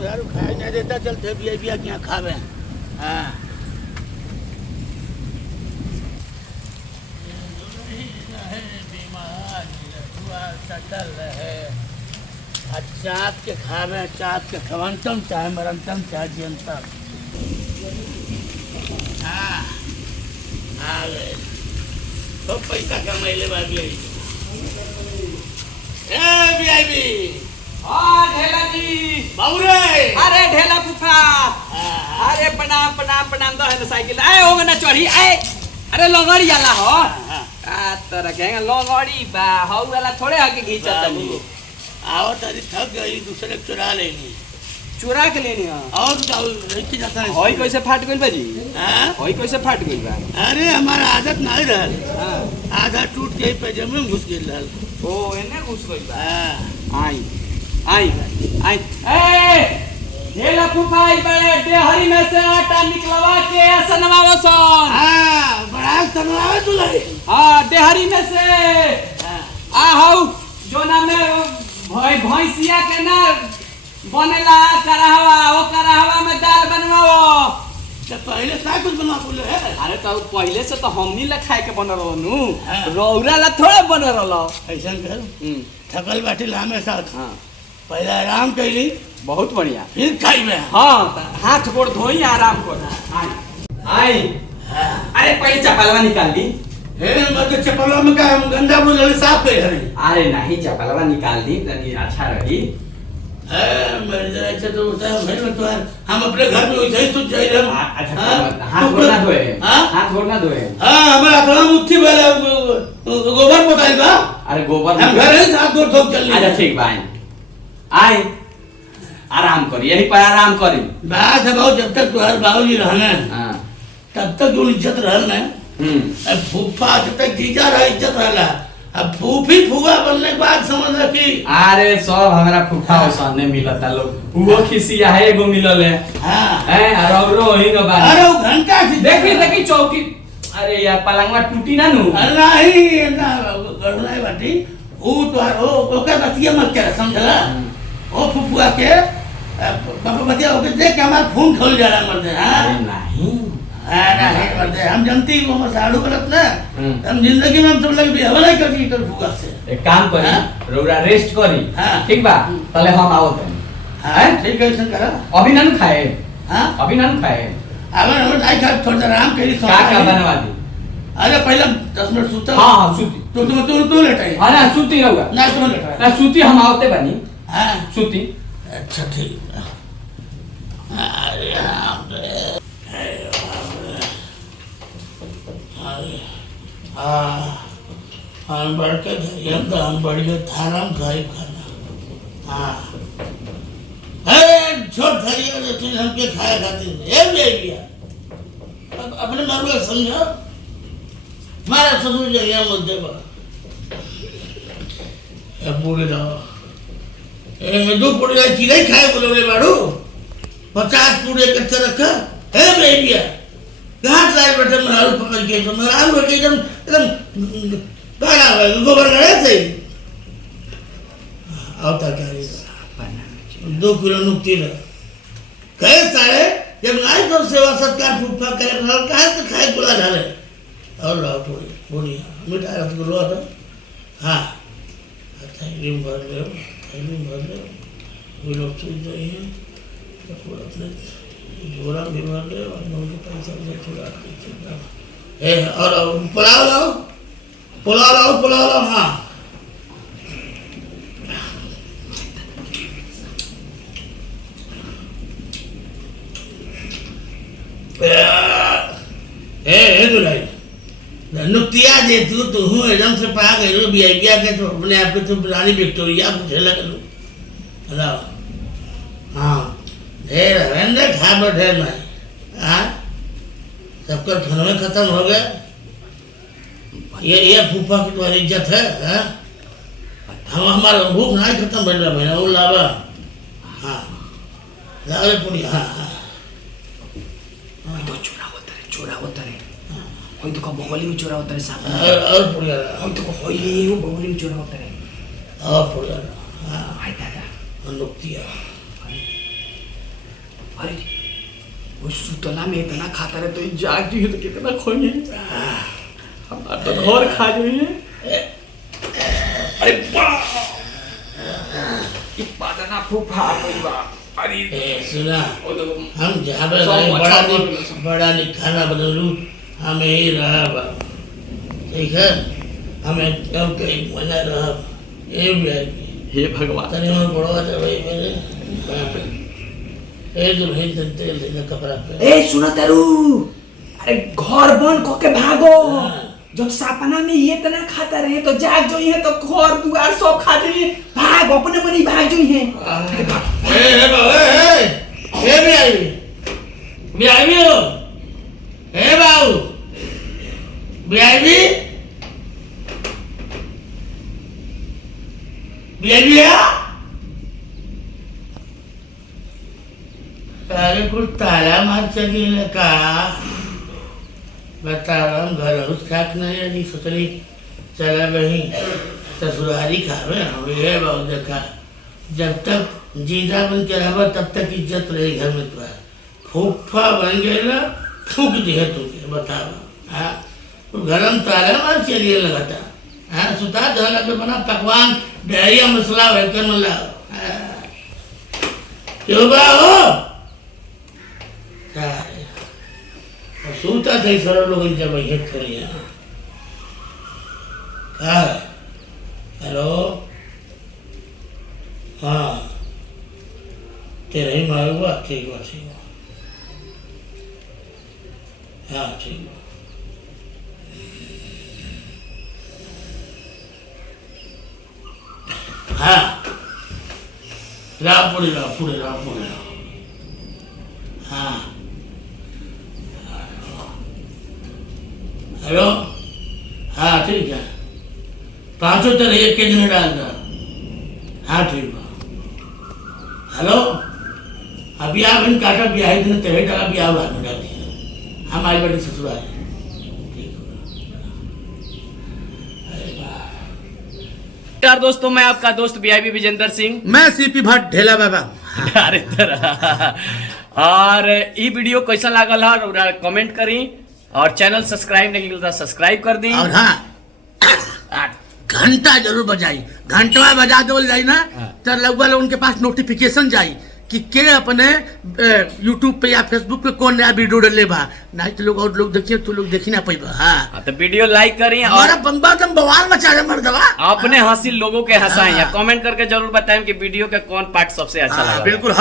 यार खाए नहीं देता चलते भी क्या खावे। हाँ सटल रहे चाप के खावे चाप के खवंतम चाहे मरंतम चाहे जियंतम। हाँ आ गए तो पैसा कमाइले बाबी वीआईपी। हाँ ढेला जी बाबूरे अरे ढेला फूफा अरे प्रणाम प्रणाम प्रणाम दो है साइकिल आए होगे ना चढ़ी आए अरे लोंगड़ी आला हो आ तरह के लोंगड़ी बा हो वाला थोड़े आके घींचा तू आओ तारी थक गई दूसरे चुरा लेनी चुरा के लेनी है और रखी जाता है। होई कैसे फाट गइल बाजी हां होई कैसे फाट गइल बा। अरे हमारा आदत नहीं रहल। हां आधा टूट के पैजामे में घुस गेल रहल। ओ एने घुस गइल बा। हां आई आई आई ए ढेला फूफा ई बड़े डेहरी में से आटा निकलवा के सनवावो सन। हां बड़ा सनवावे तू लाई। हां डेहरी में से हां आ हौ जोना में भैंसिया के ना बनेला करहवा ओ करहवा में दाल बनवाओ तो पहले सा कुछ बना बोले है। अरे तो पहले से तो हमनी ला खाए के बन रहलो नु हाँ। रौरा ला थोड़ा बन रहलो ऐसा कर थकल बैठी लामे साथ। हां पहले आराम कैली बहुत बढ़िया फिर खाई में। हां हाथ गोड़ धोई आराम कर आई आई अरे पहले चपलवा निकाल दी। हे मत चपलवा में का हम गंदा बोले साफ कर रहे। अरे नहीं चपलवा निकाल दी तनी अच्छा रही। मर जाए तो भाई तो हम अपने घर में वैसे ही सुत जाए हम। अच्छा हाथ गोड़ ना धोए हाथ गोड़ ना धोए। हां हमारा थोड़ा मुट्ठी वाला गोबर पोताई बा। अरे गोबर हम घर ही हाथ गोड़ धो चल। अच्छा ठीक बा आई आराम करी यही पर आराम करी। बात है बहुत जब तक तुम्हारे बाबूजी रहना हां तब तक जो इज्जत रहना। अब फूफा जब तक जीजा रहा इज्जत रहला। अब फूफी फुआ बनने के बाद समझ रखी। अरे सब हमरा फूफा सामने मिलता लोग वो खिसिया है एगो मिलल है। हां हैं और ही न बा। अरे वो घंटा देखी देखी चौकी अरे यार पलंगवा टूटी ना नु नहीं ना गड़ना है बाटी वो तो ओके बतिया मत कर समझला। ओ फुफुआ के पापा बतिया ओके देख के हमारा खून खोल जा रहा मर्दे। हां नहीं नहीं मर्दे हम जानती वो हम साड़ू करत ना हम जिंदगी में हम सब लोग बिहवा नहीं करती कर फुफुआ से। एक काम करी रोरा रेस्ट करी ठीक बा तले हम आवत हैं। हां ठीक है ऐसा करा अभी ना खाए। हां अभी ना खाए अब हम नहीं खा थोड़ा आराम करी। क्या बनवा दी। अरे पहले 10 मिनट सूता। हां हां सूती तू लेटाई। हां ना सूती रहूगा ना तुम लेटा ना सूती हम आवते बनी। हां सूती अच्छा ठीक। अरे हम बढ़ के हम तो हम बढ़ के थाराम खाई खाना। हाँ अरे छोट थरिया जो तुम हमके खाया खाते ये ले लिया। अब अपने मारू समझो मारा ससुर जो यहाँ मुद्दे पर पूरे रहो 2 पूरे चिड़ै खाए बोले बाड़ू 50 पूरे कच्चा रखा है ले लिया। कहाँ लाए बैठे मरारू पकड़ के तो मरारू बैठे एकदम गाना गोबर गए थे। और तरकारी 2 किलो नुकती रहे कहे सारे जब नाई तो सेवा सत्कार फूफा करे कहे तो खाए बुला डाले और रहो पूरी बोलिए मिठाई रख लो तो। हाँ थैली भर लो वो लोग सूझ रही हैं तो पूरा अपने झोला भी भर ले और उनके पैसा से थोड़ा और पुलाव लाओ। हाँ दुलाई नुक्तिया दे तू हूँ एकदम से पा गई बिया के तो अपने आप को तो रानी विक्टोरिया पूछे लगा। हाँ ढेर हरेंद्र खा बैठे मैं। हाँ सबका घर में खत्म हो गया। ये फूफा की तुम्हारी इज्जत है। हाँ हम हमारा भूख नहीं खत्म बन रहा मैंने वो लावा। हाँ लावे पूरी। हाँ हाँ तो चोरा होता है होई तो बगली में चोरा होता है साहब। और पूरी होई तो होई वो बगली में चोरा होता है। और पूरी। हाँ हाय दादा नुक्तिया अरे वो सुतला में इतना खाता रहे तो जाग जी तो कितना खोइए हमारा तो और खा जाइए। अरे ये पादना फूफा बा अरे सुना हम जहाँ पे बड़ा खाना बनलू हमें ही रहा ठीक है हमें कब कहीं मजा रहा ये भी हे भगवान तने में बड़वा तो भाई मेरे ए दुल्हन जनते लेना कपड़ा पे ए सुनो तेरू अरे घर बंद करके भागो जब सपना में ये तना खाता रहे तो जाग जो है तो घर दुआर सब खा जाइए भाग अपने मनी भाग जो है ए भी आई हो ए बाबू भी अरे कुछ ताला मार चली का बता रहा हूँ घर उस खाक नहीं सोचली चला वही ससुरारी खावे हम ये बहुत देखा जब तक जीजा बन के रहा तब तक इज्जत रही घर में तुम्हारा फूफा बन गए ना फूक दिए तुझे बताओ हाँ तो गरम ताला मार चलिए लगाता हाँ सुता धना पे बना पकवान डहरिया मसला वेकर मला क्यों बा हो सूता थे सारे लोग जब हिट करिए क्या हेलो हाँ तेरा ही मार हुआ ठीक हुआ हाँ ठीक हुआ हाँ रापुरे हाँ हेलो हाँ ठीक है पाँचों तरह एक के दिन डाल दो हाँ ठीक है हेलो अभी आप इन काटा ब्याह दिन तेरे डाला ब्याह बाद में डाल दिया हम आई बेटी ससुराल ठीक है। यार दोस्तों मैं आपका दोस्त वीआईपी विजेंद्र सिंह मैं सीपी भट्ट ढेला बाबा अरे और ये वीडियो कैसा लागल है कमेंट करी और चैनल सब्सक्राइब नहीं किया सब्सक्राइब कर दी और हाँ घंटा जरूर बजाई घंटा बजा दो जाई ना तो लगभग उनके पास नोटिफिकेशन जाई कि के अपने यूट्यूब पे या फेसबुक पे कौन नया वीडियो डाले बा नहीं तो लोग और लोग देखिए तो लोग देखी ना पाइबा हाँ तो वीडियो लाइक करिए और बंबा तुम बवाल मचा रहे मर्दवा अपने हंसी लोगों के हंसाएं या कमेंट करके जरूर बताएं कि वीडियो का कौन पार्ट सबसे अच्छा लगा बिल्कुल।